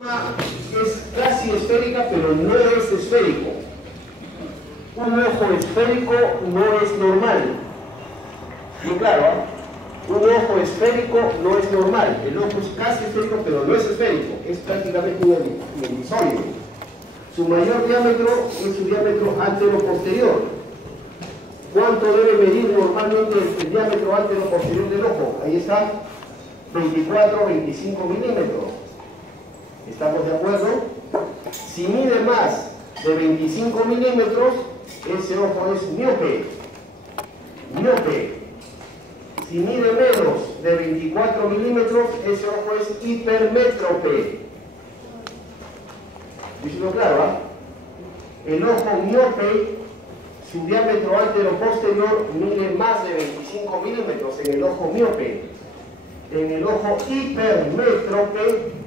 Es casi esférica, pero no es esférico. Un ojo esférico no es normal. Y claro, un ojo esférico no es normal. El ojo es casi esférico, pero no es esférico. Es prácticamente un elipsoide. Su mayor diámetro es su diámetro antero-posterior. ¿Cuánto debe medir normalmente el diámetro antero-posterior del ojo? Ahí está, 24-25 milímetros. ¿Estamos de acuerdo? Si mide más de 25 milímetros, ese ojo es miope. Miope. Si mide menos de 24 milímetros, ese ojo es hipermétrope. ¿Diciendo claro? El ojo miope, su diámetro antero-posterior mide más de 25 milímetros en el ojo miope. En el ojo hipermétrope,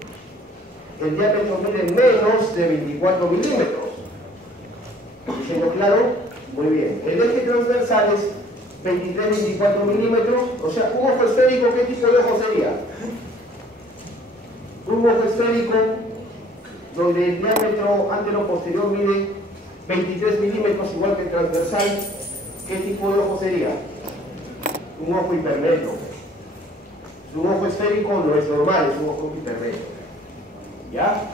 el diámetro mide menos de 24 milímetros. ¿Diciendo claro? Muy bien. El eje transversal es 23-24 milímetros. O sea, un ojo esférico, ¿qué tipo de ojo sería? Un ojo esférico donde el diámetro antero-posterior mide 23 milímetros, igual que el transversal, ¿qué tipo de ojo sería? Un ojo hipermétrope. Un ojo esférico no es normal, es un ojo hipermétrope. ¿Ya?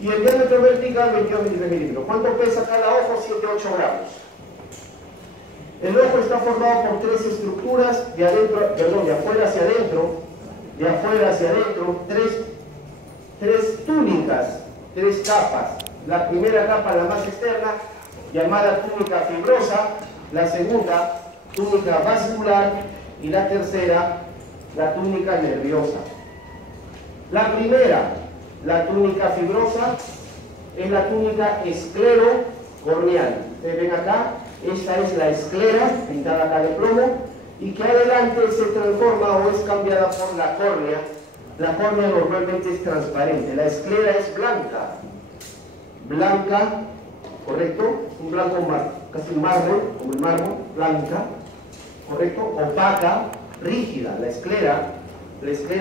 Y el diámetro vertical, 22-23 milímetros. ¿Cuánto pesa cada ojo? 7-8 gramos. El ojo está formado por tres estructuras, de afuera hacia adentro, de afuera hacia adentro, tres túnicas, tres capas. La primera capa, la más externa, llamada túnica fibrosa, la segunda, túnica vascular, y la tercera, la túnica nerviosa. La primera, la túnica fibrosa, es la túnica esclero-corneal. Ustedes ven acá, esta es la esclera, pintada acá de plomo, y que adelante se transforma o es cambiada por la córnea. La córnea normalmente es transparente, la esclera es blanca. Blanca, ¿correcto? Un blanco casi mármol, como el mármol, blanca, ¿correcto? Opaca, rígida. La esclera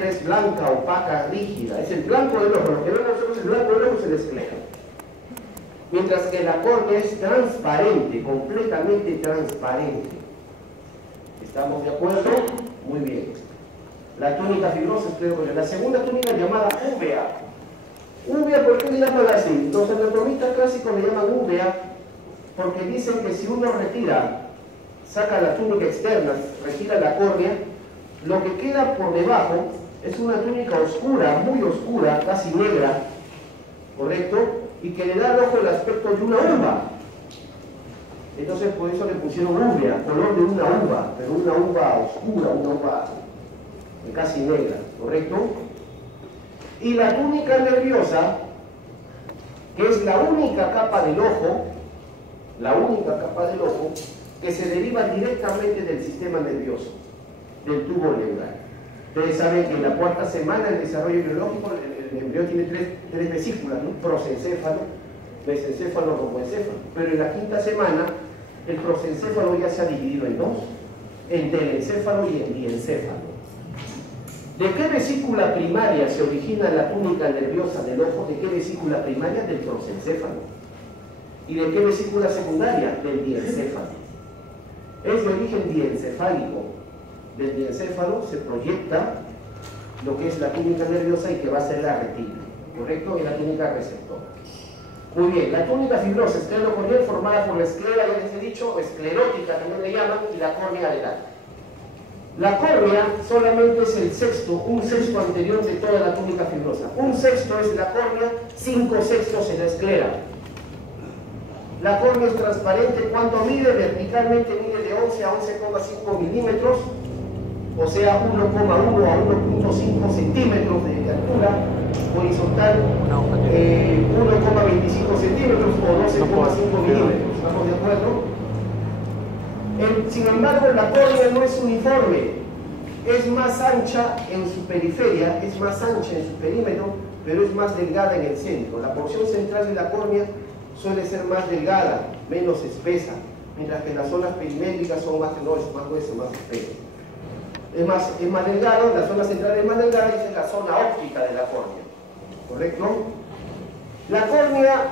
es blanca, opaca, rígida. Es el blanco del ojo. Lo que vemos nosotros, el blanco del ojo es la esclera. Mientras que la córnea es transparente, completamente transparente. ¿Estamos de acuerdo? Muy bien. La túnica fibrosa, la segunda túnica llamada úvea. Úvea, ¿por qué le llaman así? Los anatomistas clásicos le llaman úvea porque dicen que si uno retira, saca la túnica externa, retira la córnea, lo que queda por debajo es una túnica oscura, muy oscura, casi negra, ¿correcto? Y que le da al ojo el aspecto de una uva. Entonces por eso le pusieron úvea, color de una uva, pero una uva oscura, una uva casi negra, ¿correcto? Y la túnica nerviosa, que es la única capa del ojo, que se deriva directamente del sistema nervioso, del tubo neural. Ustedes saben que en la cuarta semana del desarrollo biológico el embrión tiene tres vesículas, ¿no? Prosencéfalo, mesencéfalo, romboencéfalo. Pero en la quinta semana el prosencéfalo ya se ha dividido en dos, en telencéfalo y en diencéfalo. ¿De qué vesícula primaria se origina la túnica nerviosa del ojo? ¿De qué vesícula primaria? Del prosencéfalo. ¿Y de qué vesícula secundaria? Del diencéfalo. Es de origen diencefálico. Del diencéfalo se proyecta lo que es la túnica nerviosa y que va a ser la retina, ¿correcto? Y la túnica receptora. Muy bien, la túnica fibrosa esclerocorneal formada por la esclera, ya les he dicho, o esclerótica también le llaman, y la córnea adelante. La córnea solamente es un sexto anterior de toda la túnica fibrosa. Un sexto es la córnea, 5/6 es la esclera. La córnea es transparente. ¿Cuánto mide? Verticalmente mide de 11 a 11,5 milímetros, o sea 1,1 a 1,5 centímetros de altura. Horizontal 1,25 centímetros o 12,5 milímetros. ¿Estamos de acuerdo? Sin embargo, la córnea no es uniforme, es más ancha en su periferia, es más ancha en su perímetro, pero es más delgada en el centro. La porción central de la córnea suele ser más delgada, menos espesa, mientras que las zonas perimétricas son más gruesas, más espesas. Es más delgado, la zona central es más delgada y esa es la zona óptica de la córnea. ¿correcto? La córnea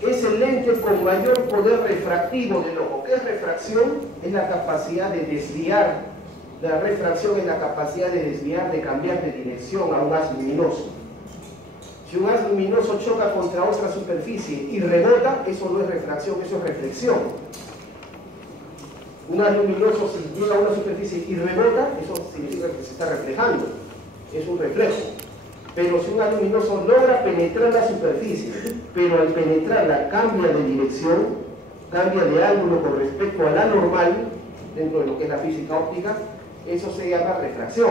es el lente con mayor poder refractivo del ojo. ¿Qué es refracción? Es la capacidad de desviar. La refracción es la capacidad de desviar, de cambiar de dirección a un haz luminoso. Si un haz luminoso choca contra otra superficie y rebota, eso no es refracción, eso es reflexión. Un haz luminoso, si llega a una superficie y rebota, eso significa que se está reflejando. Es un reflejo. Pero si un haz luminoso logra penetrar la superficie, pero al penetrarla cambia de dirección, cambia de ángulo con respecto a la normal, dentro de lo que es la física óptica, eso se llama refracción.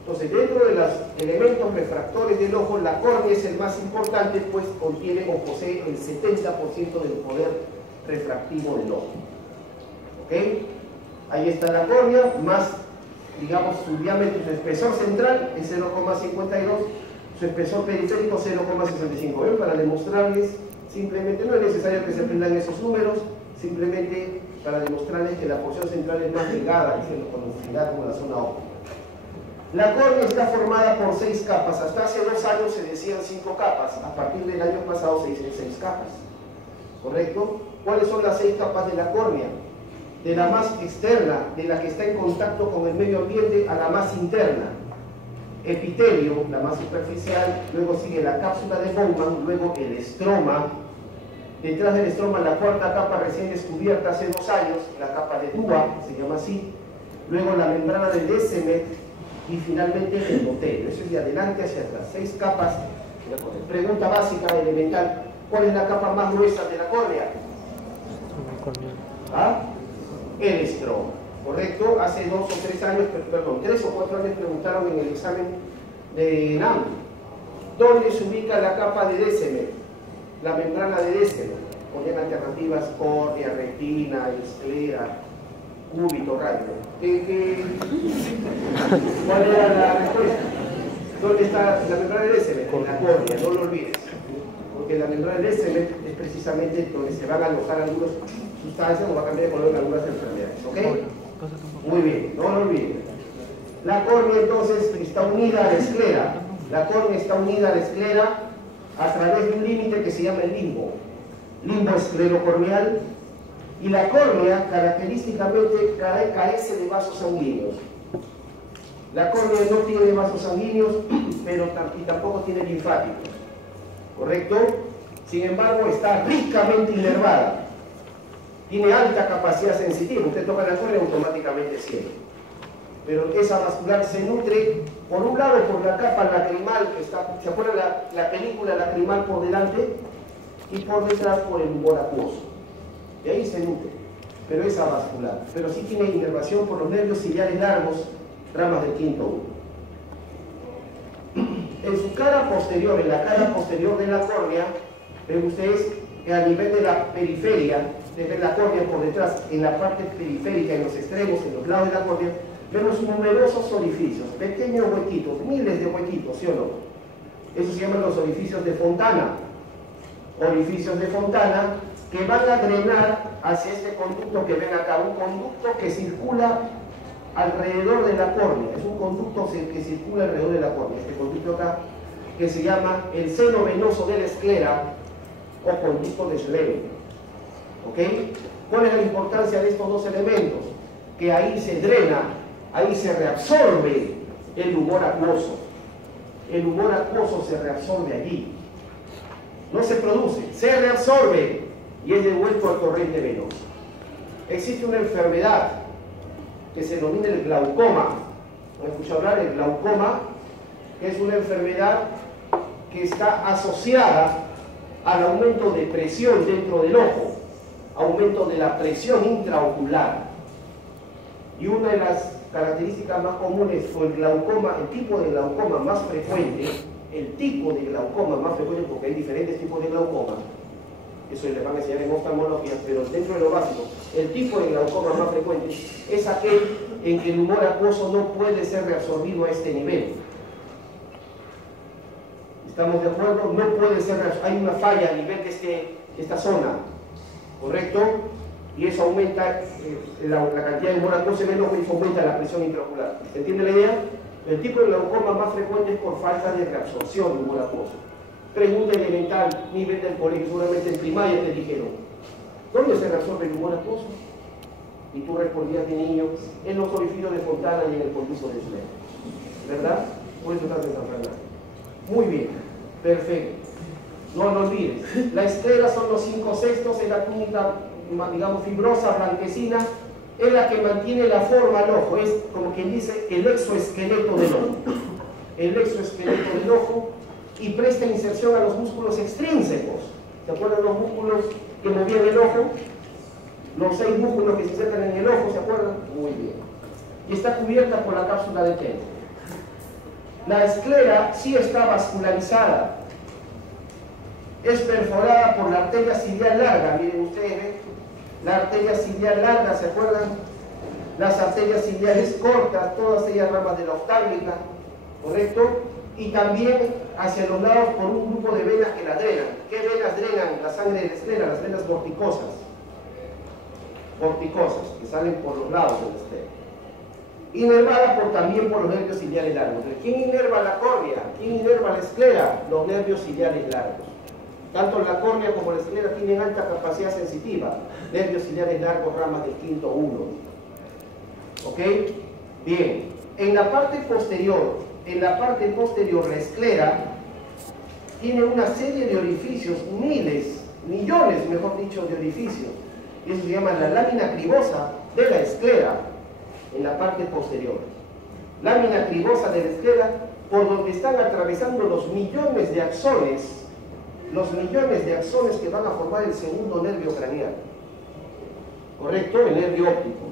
Entonces, dentro de los elementos refractores del ojo, la córnea es el más importante, pues contiene o posee el 70% del poder refractivo del ojo. ¿Ok? Ahí está la córnea, más, digamos, su diámetro, su espesor central es 0,52, su espesor periférico 0,65. ¿Ven? Para demostrarles, simplemente, no es necesario que se aprendan esos números, simplemente para demostrarles que la porción central es más delgada, es conocida como la zona óptica. La córnea está formada por 6 capas. Hasta hace 2 años se decían 5 capas. A partir del año pasado se dicen 6 capas. ¿Correcto? ¿Cuáles son las 6 capas de la córnea? De la más externa, de la que está en contacto con el medio ambiente, a la más interna. Epitelio, la más superficial, luego sigue la cápsula de Bowman, luego el estroma. Detrás del estroma, la 4ª capa recién descubierta hace 2 años, la capa de Dua, se llama así. Luego la membrana de Descemet y finalmente el endotelio. Eso es de adelante hacia atrás. 6 capas. Pregunta básica, elemental. ¿Cuál es la capa más gruesa de la córnea? ¿Ah? El estroma. ¿Correcto? Hace 2 o 3 años, perdón, 3 o 4 años preguntaron en el examen de NAM. ¿Dónde se ubica la capa de Descemet? La membrana de Descemet. Ponían alternativas: córnea, retina, esclera, cúbito, radio. ¿Cuál era la respuesta? ¿Dónde está la membrana de Descemet? En la córnea, no lo olvides. Porque la membrana de Descemet es precisamente donde se van a alojar algunas sustancias o va a cambiar de color en algunas enfermedades. ¿Ok? Muy bien, no lo olvides. La córnea entonces está unida a la esclera. La córnea está unida a la esclera a través de un límite que se llama el limbo. Limbo esclerocorneal. Y la córnea característicamente carece de vasos sanguíneos. La córnea no tiene vasos sanguíneos, pero tampoco tiene linfáticos. ¿Correcto? Sin embargo, está ricamente inervada. Tiene alta capacidad sensitiva. Usted toca la córnea y automáticamente siente. Pero esa vascular se nutre, por un lado, por la capa lacrimal, que está, ¿se acuerdan la película lacrimal por delante? Y por detrás por el humor acuoso. De ahí se nutre, pero es avascular. Pero sí tiene inervación por los nervios ciliares largos, ramas del quinto uno. En su cara posterior, en la cara posterior de la córnea, ven ustedes que a nivel de la periferia, de la córnea por detrás, en la parte periférica, en los extremos, en los lados de la córnea, vemos numerosos orificios, pequeños huequitos, miles de huequitos, ¿sí o no? Esos se llaman los orificios de Fontana. Orificios de Fontana que van a drenar hacia este conducto que ven acá, un conducto que circula alrededor de la córnea. Es un conducto que circula alrededor de la córnea, este conducto acá, que se llama el seno venoso de la esclera o conducto de Schleben. ¿Ok? ¿Cuál es la importancia de estos dos elementos? Que ahí se drena, ahí se reabsorbe el humor acuoso. El humor acuoso se reabsorbe allí. No se produce, se reabsorbe y es devuelto al torrente venoso. Existe una enfermedad que se denomina el glaucoma. ¿Han escuchado hablar del glaucoma? Que es una enfermedad que está asociada al aumento de presión dentro del ojo, aumento de la presión intraocular. Y una de las características más comunes o el glaucoma, el tipo de glaucoma más frecuente, porque hay diferentes tipos de glaucoma, eso les van a enseñar en oftalmología, pero dentro de lo básico, el tipo de glaucoma más frecuente es aquel en que el humor acuoso no puede ser reabsorbido a este nivel. ¿Estamos de acuerdo? No puede ser reabsorbido, hay una falla a nivel de esta zona, ¿correcto? Y eso aumenta la cantidad de humor acuoso en el ojo y eso aumenta la presión intraocular. ¿Se entiende la idea? El tipo de glaucoma más frecuente es por falta de reabsorción de humor acuoso. Pregunta elemental, nivel del colegio, seguramente en primaria te dijeron, ¿dónde se reabsorbe el humor acuoso? Y tú respondías de niño, en los orificios de Fontana y en el conducto de Schleyer. ¿Verdad? Por eso estás en San Fernando. Muy bien, perfecto. No lo olvides. La esclera son los 5/6, es la túnica, digamos, fibrosa, blanquecina, es la que mantiene la forma al ojo, es como quien dice el exoesqueleto del ojo. El exoesqueleto del ojo y presta inserción a los músculos extrínsecos. ¿Se acuerdan los músculos que movían el ojo? Los 6 músculos que se insertan en el ojo, ¿se acuerdan? Muy bien. Y está cubierta por la cápsula de Tenn. La esclera sí está vascularizada. Es perforada por la arteria ciliar larga. Miren ustedes, la arteria ciliar larga, ¿se acuerdan? Las arterias ciliares cortas, todas ellas ramas de la oftálmica, ¿correcto? Y también hacia los lados por un grupo de venas que la drenan. ¿Qué venas drenan la sangre de la esclera? Las venas vorticosas. Vorticosas, que salen por los lados de la esclera. Inervada también por los nervios ciliares largos. ¿Quién inerva la córnea? ¿Quién inerva la esclera? Los nervios ciliares largos. Tanto la córnea como la esclera tienen alta capacidad sensitiva. Nervios ciliares largos, ramas del quinto 1. ¿Ok? Bien. En la parte posterior, la esclera tiene una serie de orificios, millones, mejor dicho, de orificios. Y eso se llama la lámina cribosa de la esclera, en la parte posterior. Lámina cribosa de la esclera, por donde están atravesando los millones de axones que van a formar el segundo nervio craneal. ¿Correcto? El nervio óptico.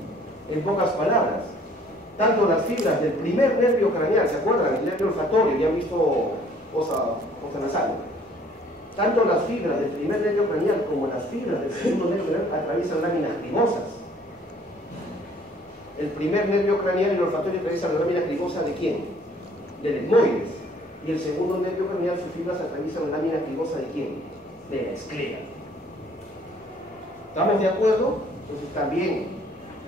En pocas palabras, tanto las fibras del primer nervio craneal, ¿se acuerdan? El nervio olfatorio, ya han visto fosa nasal. Tanto las fibras del primer nervio craneal como las fibras del segundo nervio craneal atraviesan láminas cribosas. El primer nervio craneal y el olfatorio atraviesan la lámina cribosa ¿de quién? Del etmoides. Y el segundo nervio craneal, sus fibras atraviesan la lámina cribosa ¿de quién? De la esclera. ¿Estamos de acuerdo? Entonces también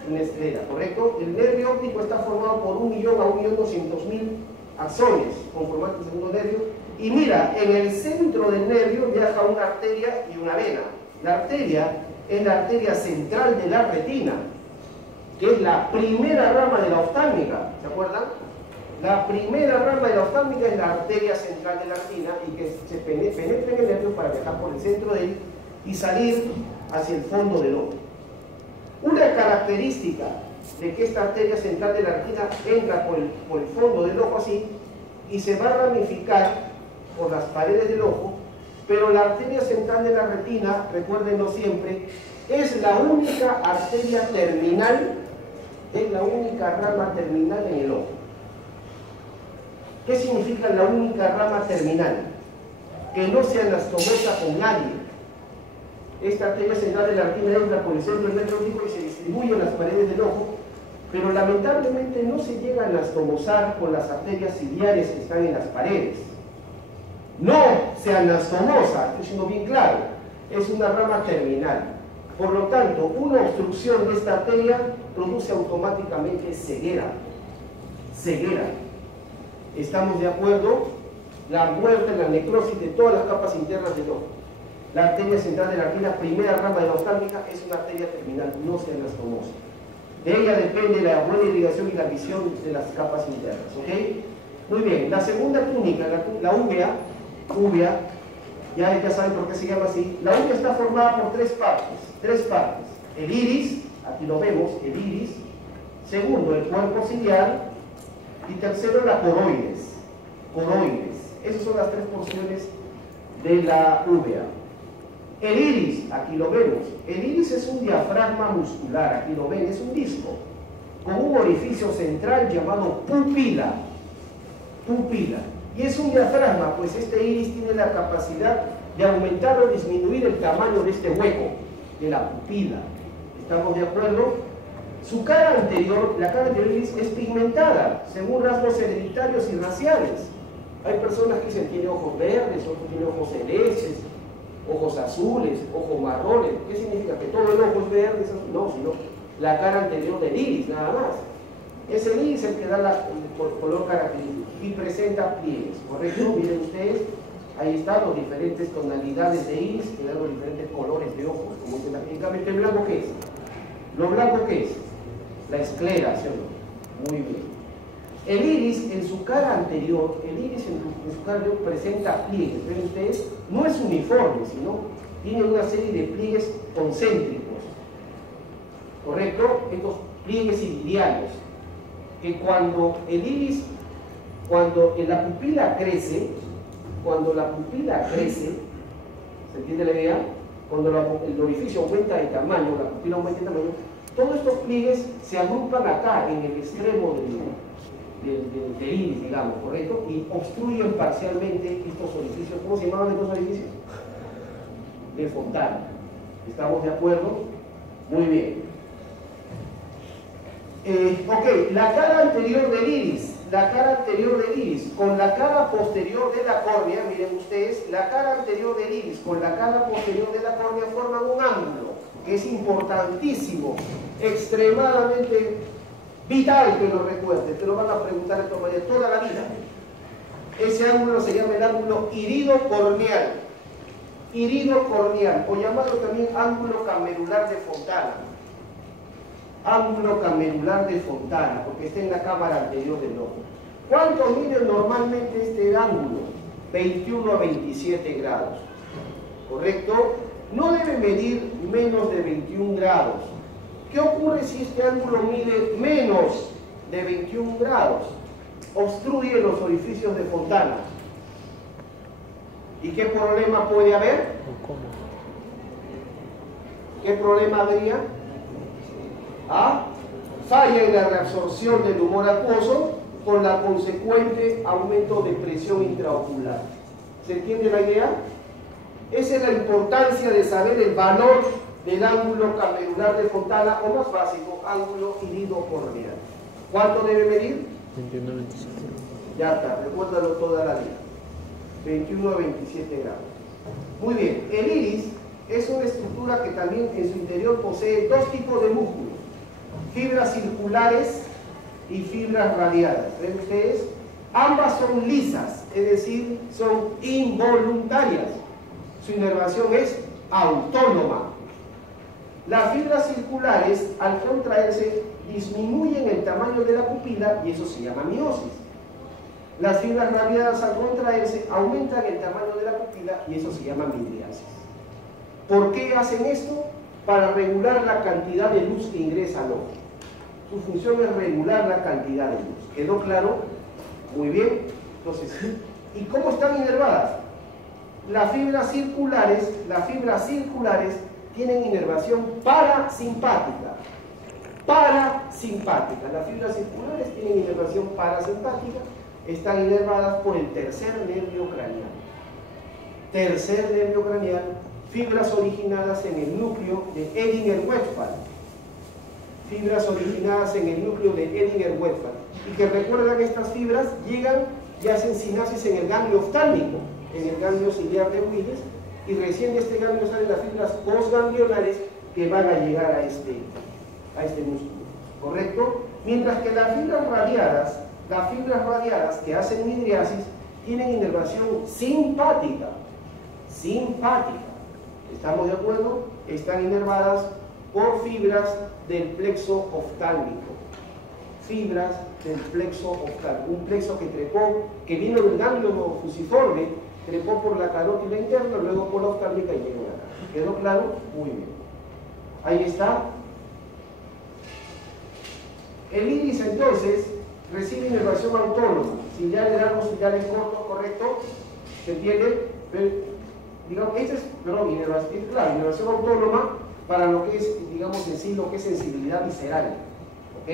una esclera, ¿correcto? El nervio óptico está formado por 1.000.000 a 1.200.000 axones, conformando el segundo nervio. Y mira, en el centro del nervio viaja una arteria y una vena. La arteria es la arteria central de la retina, que es la primera rama de la oftálmica, ¿se acuerdan? La primera rama de la oftálmica es la arteria central de la retina y que se penetra en el nervio para viajar por el centro de él y salir hacia el fondo del ojo. Una característica de que esta arteria central de la retina entra por el fondo del ojo así y se va a ramificar por las paredes del ojo, pero la arteria central de la retina, recuérdenlo siempre, es la única arteria terminal, es la única rama terminal en el ojo. ¿Qué significa la única rama terminal? Que no se anastomosa con nadie. Esta arteria central de la retina entra por el centro del nervio óptico y se distribuye en las paredes del ojo, pero lamentablemente no se llega a anastomosar con las arterias ciliares que están en las paredes. No se anastomosa, estoy siendo bien claro, es una rama terminal. Por lo tanto, una obstrucción de esta arteria produce automáticamente ceguera. Ceguera. ¿Estamos de acuerdo? La muerte, la necrosis de todas las capas internas del ojo. La arteria central de la retina, primera rama de la oftálmica, es una arteria terminal, no se anastomosa. De ella depende la buena irrigación y la visión de las capas internas. ¿Ok? Muy bien, la segunda túnica, la úvea, ya saben por qué se llama así. La úvea está formada por tres partes. El iris, aquí lo vemos, el iris. Segundo, el cuerpo ciliar. Y tercero, la coroides. Esas son las tres porciones de la úvea. El iris, aquí lo vemos. El iris es un diafragma muscular, aquí lo ven, es un disco, con un orificio central llamado pupila. Y es un diafragma, pues este iris tiene la capacidad de aumentar o disminuir el tamaño de este hueco, de la pupila. ¿Estamos de acuerdo? Su cara anterior, la cara anterior iris, es pigmentada, según rasgos hereditarios y raciales. Hay personas que dicen tiene ojos verdes, otros tienen ojos celestes, ojos azules, ojos marrones. ¿Qué significa? ¿Que todo el ojo es verde? No, sino la cara anterior del iris, nada más. Es el iris el que da el color característico y presenta pliegues, ¿correcto? Miren ustedes, ahí están las diferentes tonalidades de iris que dan los diferentes colores de ojos, como dicen técnicamente. ¿El blanco qué es? ¿Lo blanco qué es? La esclera, ¿sí o no? Muy bien. El iris en su cara anterior, presenta pliegues, ¿ven ustedes? No es uniforme, sino tiene una serie de pliegues concéntricos, ¿correcto? Estos pliegues iridianos, que cuando el iris, cuando la pupila crece, ¿se entiende la idea? Cuando el orificio aumenta de tamaño, la pupila aumenta de tamaño, todos estos pliegues se agrupan acá, en el extremo del iris, digamos, ¿correcto? Y obstruyen parcialmente estos orificios. ¿Cómo se llamaban estos orificios? De Fontana. ¿Estamos de acuerdo? Muy bien. Ok, la cara anterior del iris, con la cara posterior de la córnea, miren ustedes, la cara anterior del iris con la cara posterior de la córnea forman un ángulo que es importantísimo, extremadamente vital que lo recuerden, te lo van a preguntar de toda la vida. Ese ángulo se llama el ángulo iridocorneal, o llamado también ángulo camerular de Fontana. Ángulo camerular de Fontana, porque está en la cámara anterior del ojo. ¿Cuánto mide normalmente este ángulo? 21 a 27 grados, ¿correcto? No debe medir menos de 21 grados. ¿Qué ocurre si este ángulo mide menos de 21 grados? Obstruye los orificios de Fontana. ¿Y qué problema puede haber? ¿Qué problema habría? Falla en la reabsorción del humor acuoso con la consecuente aumento de presión intraocular. ¿Se entiende la idea? Esa es la importancia de saber el valor del ángulo camerular de Fontana, o más básico, ángulo iridocorneal. ¿Cuánto debe medir? 21 a 27. Ya está, recuérdalo toda la vida. 21 a 27 grados. Muy bien, el iris es una estructura que también en su interior posee dos tipos de músculos: fibras circulares y fibras radiadas. ¿Ven ustedes? Ambas son lisas, es decir, son involuntarias. Su inervación es autónoma. Las fibras circulares, al contraerse, disminuyen el tamaño de la pupila y eso se llama miosis. Las fibras radiadas, al contraerse, aumentan el tamaño de la pupila y eso se llama midriasis. ¿Por qué hacen esto? Para regular la cantidad de luz que ingresa al ojo. Su función es regular la cantidad de luz. ¿Quedó claro? Muy bien. Entonces, ¿y cómo están inervadas? Las fibras circulares tienen inervación parasimpática. Parasimpática. Las fibras circulares tienen inervación parasimpática. Están inervadas por el tercer nervio craneal. Tercer nervio craneal, fibras originadas en el núcleo de Edinger-Westphal. Fibras originadas en el núcleo de Edinger-Westphal. Y que recuerdan que estas fibras llegan y hacen sinasis en el ganglio oftálmico, en el ganglio ciliar de Willis, y recién de este ganglio salen las fibras postganglionares que van a llegar a este músculo, ¿correcto? Mientras que las fibras radiadas que hacen midriasis tienen inervación simpática. ¿Estamos de acuerdo? Están inervadas por fibras del plexo oftálmico. Fibras del plexo oftálmico. Un plexo que trepó, que vino del ganglio fusiforme, trepó por la carótida interna, luego por la oftálmica y llegó acá. ¿Quedó claro? Muy bien. Ahí está. El iris entonces recibe inervación autónoma. Ciliares largos, ciliares cortos, ¿correcto? ¿Se entiende? Digamos, inervación autónoma para lo que es, digamos, en sí, lo que es sensibilidad visceral. ¿Ok?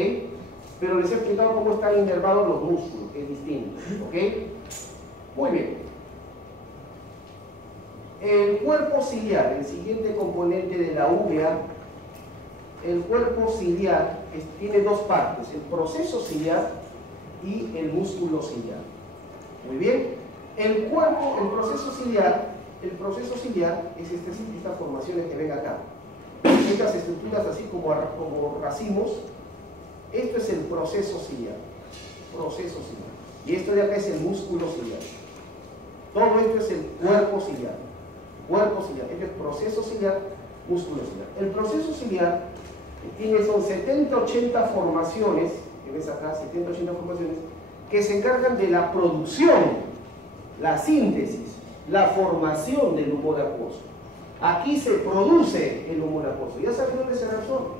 Pero les he explicado cómo están inervados los músculos, que es distinto. ¿Ok? Muy bien. El cuerpo ciliar, el siguiente componente de la uvea, el cuerpo ciliar tiene dos partes: el proceso ciliar y el músculo ciliar. Muy bien. El proceso ciliar es estas formaciones que ven acá. Estas estructuras así como racimos, Esto es el proceso ciliar. Proceso ciliar. Y esto de acá es el músculo ciliar. Todo esto es el cuerpo ciliar. Cuerpo ciliar. Este es proceso ciliar, músculo ciliar. El proceso ciliar son 70-80 formaciones, que ves acá, 70-80 formaciones, que se encargan de la producción, la síntesis, la formación del humor acuoso. Aquí se produce el humor acuoso. Ya saben dónde se reabsorbe.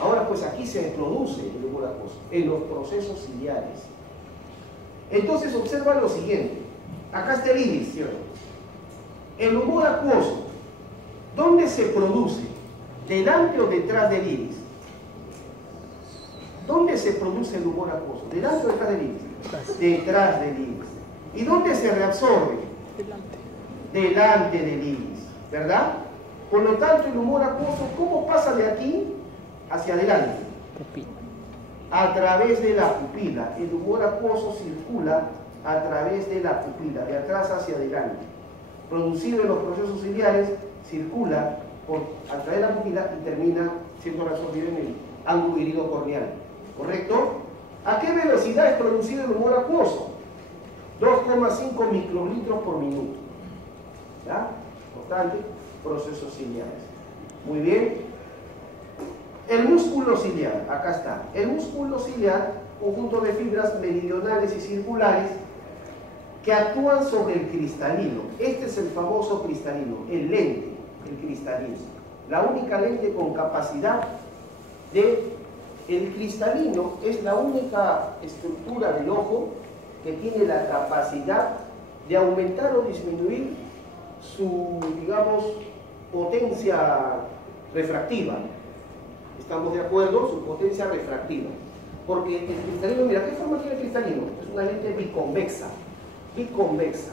Ahora pues aquí se produce el humor acuoso, en los procesos ciliares. Entonces observa lo siguiente. Acá está el iris, ¿cierto? El humor acuoso, ¿dónde se produce? ¿Delante o detrás del iris? ¿Dónde se produce el humor acuoso? ¿Delante o detrás del iris? Detrás del iris. ¿Y dónde se reabsorbe? Delante del iris, ¿verdad? Por lo tanto, el humor acuoso, ¿cómo pasa de aquí hacia adelante? A través de la pupila. El humor acuoso circula a través de la pupila, de atrás hacia adelante. Producido en los procesos ciliares, circula a través de la pupila y termina siendo reabsorbido en el ángulo iridocorneal. ¿Correcto? ¿A qué velocidad es producido el humor acuoso? 2,5 microlitros por minuto. ¿Ya? Importante, procesos ciliares. Muy bien. El músculo ciliar, acá está. El músculo ciliar, conjunto de fibras meridionales y circulares que actúan sobre el cristalino. Este es el famoso cristalino, el lente, el cristalino. La única lente con capacidad de... El cristalino es la única estructura del ojo que tiene la capacidad de aumentar o disminuir su, digamos, potencia refractiva. ¿Estamos de acuerdo? Su potencia refractiva. Porque el cristalino, mira, ¿qué forma tiene el cristalino? Es una lente biconvexa. Biconvexa.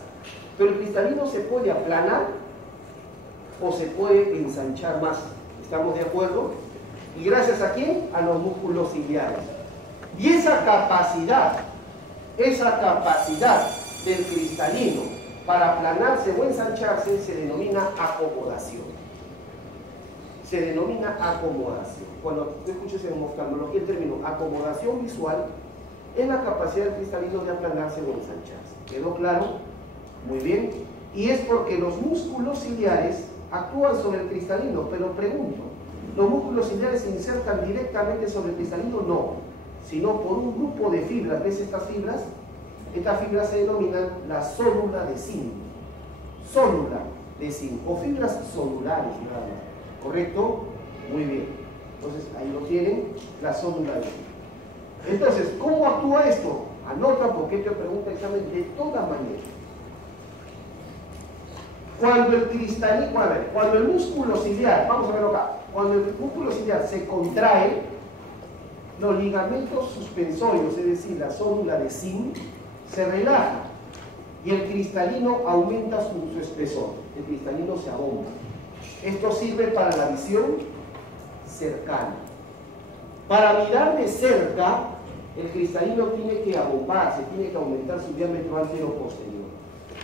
Pero el cristalino se puede aplanar o se puede ensanchar más. ¿Estamos de acuerdo? ¿Y gracias a quién? A los músculos ciliares. Y esa capacidad del cristalino para aplanarse o ensancharse se denomina acomodación. Se denomina acomodación. Cuando tú escuches en oftalmología el término acomodación visual, es la capacidad del cristalino de aplanarse o ensancharse. ¿Quedó claro? Muy bien. Y es porque los músculos ciliares actúan sobre el cristalino, pero pregunto, ¿los músculos ciliares se insertan directamente sobre el cristalino? No, sino por un grupo de fibras. ¿Ves estas fibras? Estas fibras se denominan la sólula de zinc. Sólula de zinc, o fibras solulares, nada más. ¿Correcto? Muy bien. Entonces, ahí lo tienen, la sólula de zinc. Entonces, ¿cómo actúa esto? Anota porque te pregunta el examen de todas maneras. Cuando el cristalino, cuando el músculo ciliar, vamos a verlo acá, cuando el músculo ciliar se contrae, los ligamentos suspensorios, es decir, la sólula de zinc, se relaja y el cristalino aumenta su espesor. El cristalino se abomba. Esto sirve para la visión cercana. Para mirar de cerca, el cristalino tiene que abombarse, tiene que aumentar su diámetro antero-posterior.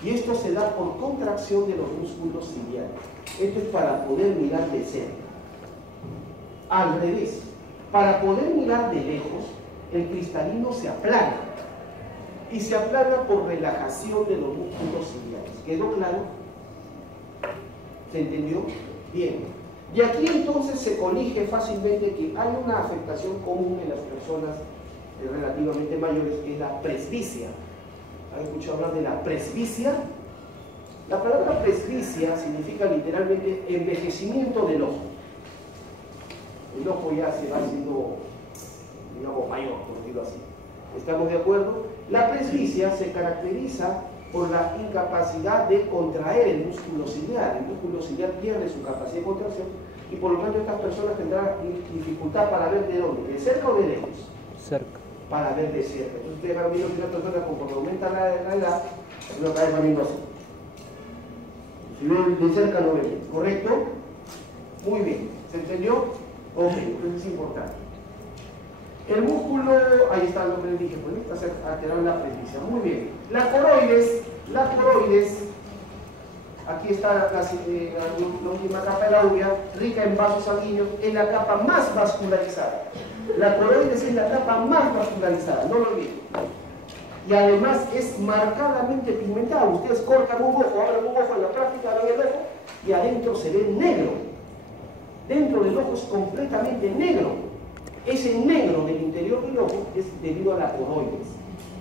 Y esto se da por contracción de los músculos ciliares. Esto es para poder mirar de cerca. Al revés, para poder mirar de lejos, el cristalino se aplana. Y se aplana por relajación de los músculos ciliares. ¿Quedó claro? ¿Se entendió? Bien. Y aquí entonces se colige fácilmente que hay una afectación común en las personas relativamente mayores, que es la presbicia. ¿Han escuchado hablar de la presbicia? La palabra presbicia significa literalmente envejecimiento del ojo. El ojo ya se va haciendo, digamos, mayor, por decirlo así. ¿Estamos de acuerdo? La presbicia se caracteriza por la incapacidad de contraer el músculo ciliar. El músculo ciliar pierde su capacidad de contracción y por lo tanto estas personas tendrán dificultad para ver de dónde, de cerca o de lejos. Cerca. Para ver de cerca. Entonces ustedes van viendo que una persona conforme aumenta la edad, una vez va viendo así. Si ven de cerca no ven, ¿correcto? Muy bien. ¿Se entendió? Ok, entonces es importante. El músculo, ahí está lo que les dije, pues está alterado en la presbicia. Muy bien. La coroides Aquí está la última capa de la uvea, rica en vasos sanguíneos, es la capa más vascularizada. La coroides es la capa más vascularizada, no lo olviden. Y además es marcadamente pigmentada. Ustedes cortan un ojo, abren un ojo en la práctica, ven el ojo, y adentro se ve negro. Dentro del ojo es completamente negro. Ese negro del interior del ojo es debido a la coroides.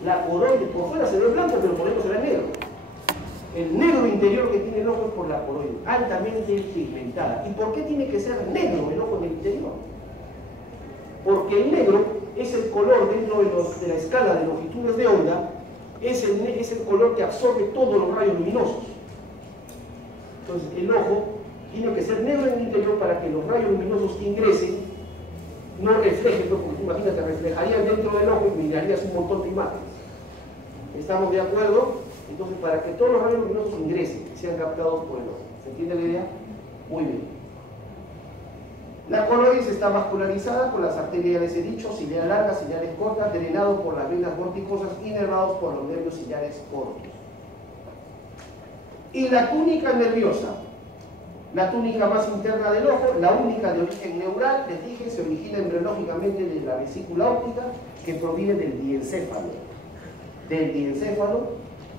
La coroides por fuera se ve blanco, pero por dentro se ve negro. El negro interior que tiene el ojo es por la coroides, altamente pigmentada. ¿Y por qué tiene que ser negro el ojo en el interior? Porque el negro es el color dentro de la escala de longitudes de onda, es el color que absorbe todos los rayos luminosos. Entonces el ojo tiene que ser negro en el interior para que los rayos luminosos que ingresen no reflejen, porque imagínate, reflejarían dentro del ojo y mirarías un montón de imágenes. ¿Estamos de acuerdo? Entonces, para que todos los rayos luminosos ingresen y sean captados por el ojo. ¿Se entiende la idea? Muy bien. La coroides está vascularizada con las arterias, ya les he dicho, ciliares largas, ciliares cortas, drenados por las venas vorticosas, inervados por los nervios ciliares cortos. Y la túnica nerviosa, la túnica más interna del ojo, la única de origen neural, les dije, se origina embriológicamente de la vesícula óptica que proviene del diencéfalo.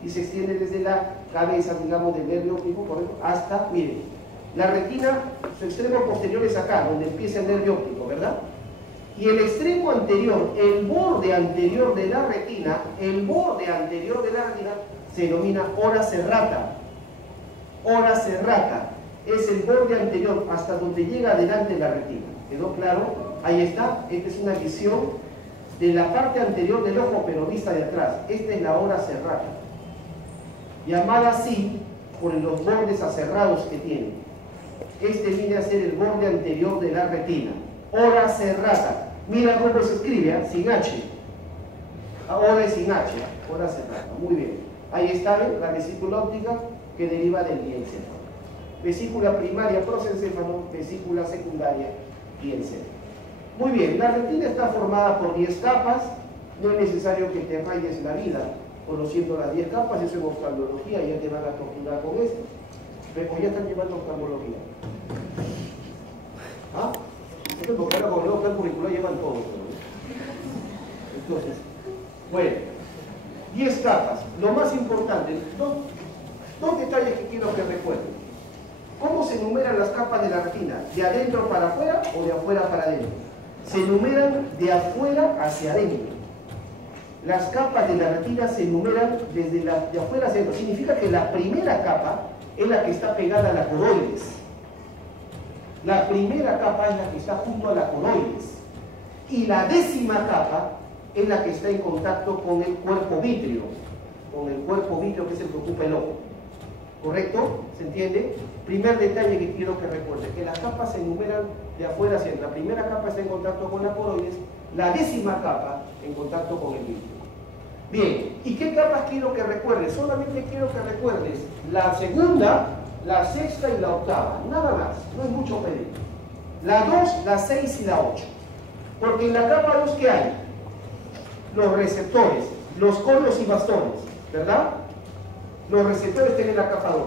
Y se extiende desde la cabeza, digamos, del nervio óptico, por ejemplo, hasta, miren, la retina, su extremo posterior es acá, donde empieza el nervio óptico, ¿verdad? Y el extremo anterior, el borde anterior de la retina, se denomina ora serrata. Ora serrata es el borde anterior hasta donde llega adelante la retina. ¿Quedó claro? Ahí está. Esta es una visión de la parte anterior del ojo, pero vista de atrás. Esta es la ora serrata, llamada así por los bordes aserrados que tiene. Este viene a ser el borde anterior de la retina. Ora serrata. Mira cómo se escribe, ¿eh? Sin H. Ahora es sin H. Ora serrata. Muy bien. Ahí está, ¿ven? La vesícula óptica que deriva del diencéfalo. Vesícula primaria prosencéfalo, vesícula secundaria diencéfalo. Muy bien, la retina está formada por 10 capas. No es necesario que te rayes la vida conociendo las 10 capas, eso es oftalmología, ya te van a torturar con esto. Pero ya están llevando oftalmología. ¿Ah? Porque ahora con el nuevo plan curricular llevan todo. Entonces, bueno, 10 capas. Lo más importante, dos detalles que quiero que recuerden. ¿Cómo se enumeran las capas de la retina? ¿De adentro para afuera o de afuera para adentro? Se enumeran de afuera hacia adentro. Las capas de la retina se enumeran desde de afuera hacia adentro. Significa que la primera capa es la que está pegada a la coroides. La primera capa es la que está junto a la coroides. Y la 10ª capa es la que está en contacto con el cuerpo vítreo. Con el cuerpo vítreo, que es el que ocupa el ojo. ¿Correcto? ¿Se entiende? Primer detalle que quiero que recuerden, que las capas se enumeran de afuera hacia adentro. La primera capa está en contacto con la coroides, la 10ª capa en contacto con el vítreo. Bien, ¿y qué capas quiero que recuerdes? Solamente quiero que recuerdes la segunda, la sexta y la octava, nada más, no es mucho pedir. La 2, la 6 y la 8. Porque en la capa 2, ¿qué hay? Los receptores, los conos y bastones, ¿verdad? Los receptores están en la capa 2.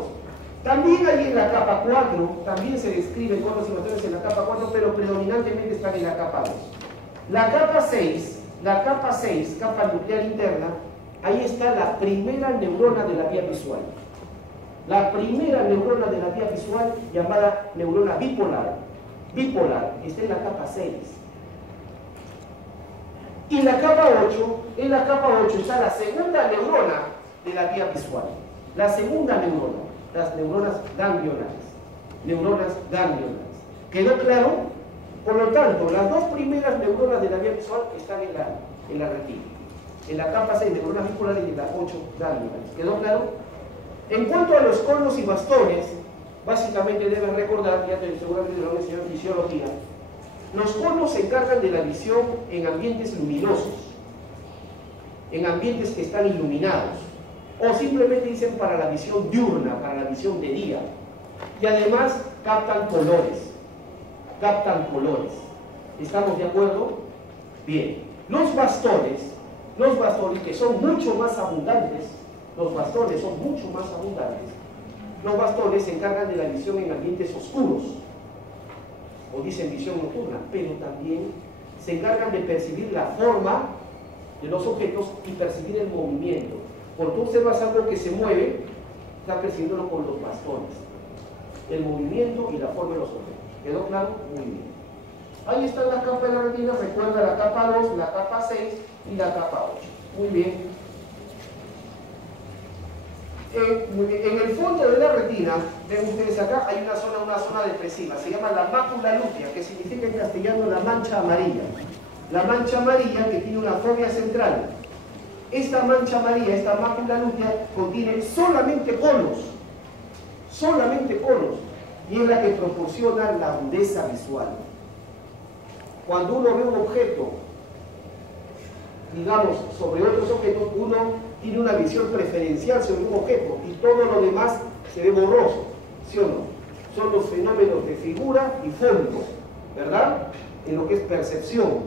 También hay en la capa 4, también se describen conos y bastones en la capa 4, pero predominantemente están en la capa 2. La capa 6, capa nuclear interna, ahí está la primera neurona de la vía visual. La primera neurona de la vía visual, llamada neurona bipolar, está en la capa 6. Y la capa 8, en la capa 8 está la segunda neurona de la vía visual. La segunda neurona, las neuronas ganglionales. ¿Quedó claro? Por lo tanto, las dos primeras neuronas de la vía visual están en la retina. En la capa 6, neuronas bipolares, y en la 8, ganglionales. ¿Quedó claro? En cuanto a los conos y bastones, básicamente deben recordar, ya seguramente lo han enseñado en fisiología, los conos se encargan de la visión en ambientes luminosos, en ambientes que están iluminados, o simplemente dicen para la visión diurna, para la visión de día, y además captan colores. ¿Estamos de acuerdo? Bien. Los bastones que son mucho más abundantes, Los bastones se encargan de la visión en ambientes oscuros, o dicen visión nocturna, pero también se encargan de percibir la forma de los objetos y percibir el movimiento. Cuando tú observas algo que se mueve, estás percibiéndolo con los bastones, el movimiento y la forma de los objetos. ¿Quedó claro? Muy bien. Ahí están las capas de la retina. Recuerda la capa 2, la capa 6 y la capa 8. Muy bien. En el fondo de la retina, ven ustedes acá, hay una zona depresiva, se llama la mácula lútea, que significa en castellano la mancha amarilla. La mancha amarilla que tiene una fovea central. Esta mancha amarilla, esta mácula lútea, contiene solamente conos, y es la que proporciona la agudeza visual. Cuando uno ve un objeto, digamos, sobre otros objetos, uno tiene una visión preferencial sobre un objeto y todo lo demás se ve borroso, ¿sí o no? Son los fenómenos de figura y fondo, ¿verdad? En lo que es percepción,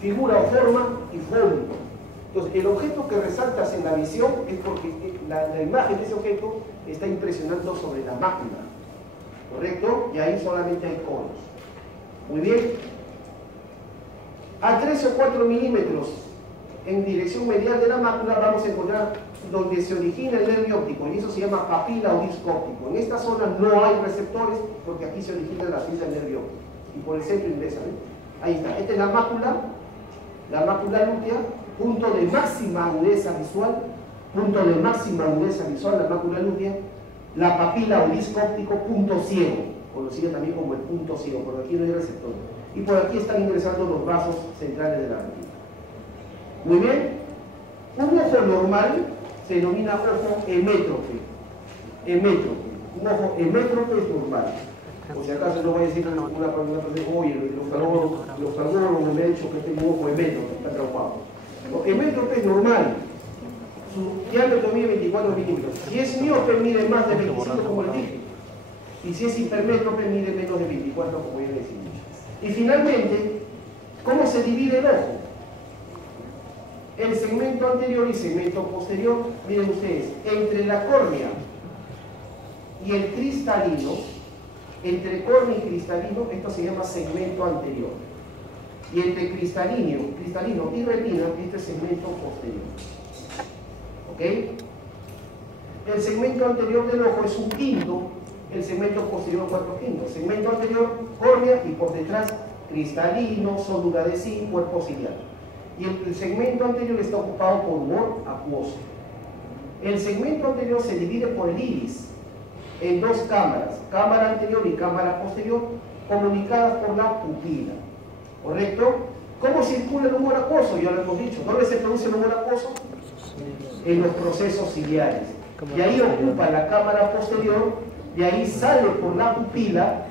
figura o forma y fondo. Entonces, el objeto que resaltas en la visión es porque la imagen de ese objeto está impresionando sobre la mácula, ¿correcto? Y ahí solamente hay conos. Muy bien. A 3 o 4 milímetros en dirección medial de la mácula vamos a encontrar donde se origina el nervio óptico, y eso se llama papila o disco óptico. En esta zona no hay receptores porque aquí se origina la fibra del nervio óptico y por el centro ingresa, ¿eh? Ahí está. Esta es la mácula lútea, punto de máxima agudeza visual, la mácula lútea. La papila o disco óptico, punto ciego, conocido también como el punto ciego, porque aquí no hay receptor. Y por aquí están ingresando los vasos centrales de la retina. Muy bien. Un ojo normal se denomina ojo hemétrope. Un ojo hemétrope es normal. Por si acaso no voy a decir una persona, oye, el oftalmólogo me ha dicho que tengo un ojo hemétrope, está traumado. No, hemétrope es normal. Su diámetro mide 24 milímetros. Si es miope, mide más de 25, como les dije. Y si es hipermétrope, mide menos de 24, como ya les dije. Y finalmente, ¿cómo se divide el ojo? El segmento anterior y segmento posterior, miren ustedes, entre la córnea y el cristalino, entre córnea y cristalino, esto se llama segmento anterior. Y entre cristalino y retina, este es segmento posterior. ¿Ok? El segmento anterior del ojo es un quinto, el segmento posterior 4/5. Segmento anterior, córnea, y por detrás, cristalino, sólula de zinc, cuerpo ciliar. Y el segmento anterior está ocupado por humor acuoso. El segmento anterior se divide por el iris en dos cámaras, cámara anterior y cámara posterior, comunicadas por la pupila. ¿Correcto? ¿Cómo circula el humor acuoso? Ya lo hemos dicho. ¿Dónde se produce el humor acuoso? En los procesos ciliares. Y ahí ocupa la cámara posterior, de ahí sale por la pupila,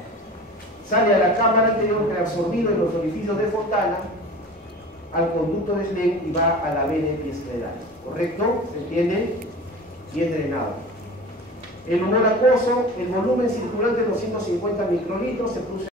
sale a la cámara anterior, reabsorbido en los orificios de Fontana, al conducto de Schlenk y va a la vena epiescleral. ¿Correcto? ¿Se entiende? Bien drenado. El humor acuoso, el volumen circulante de 250 microlitros, se produce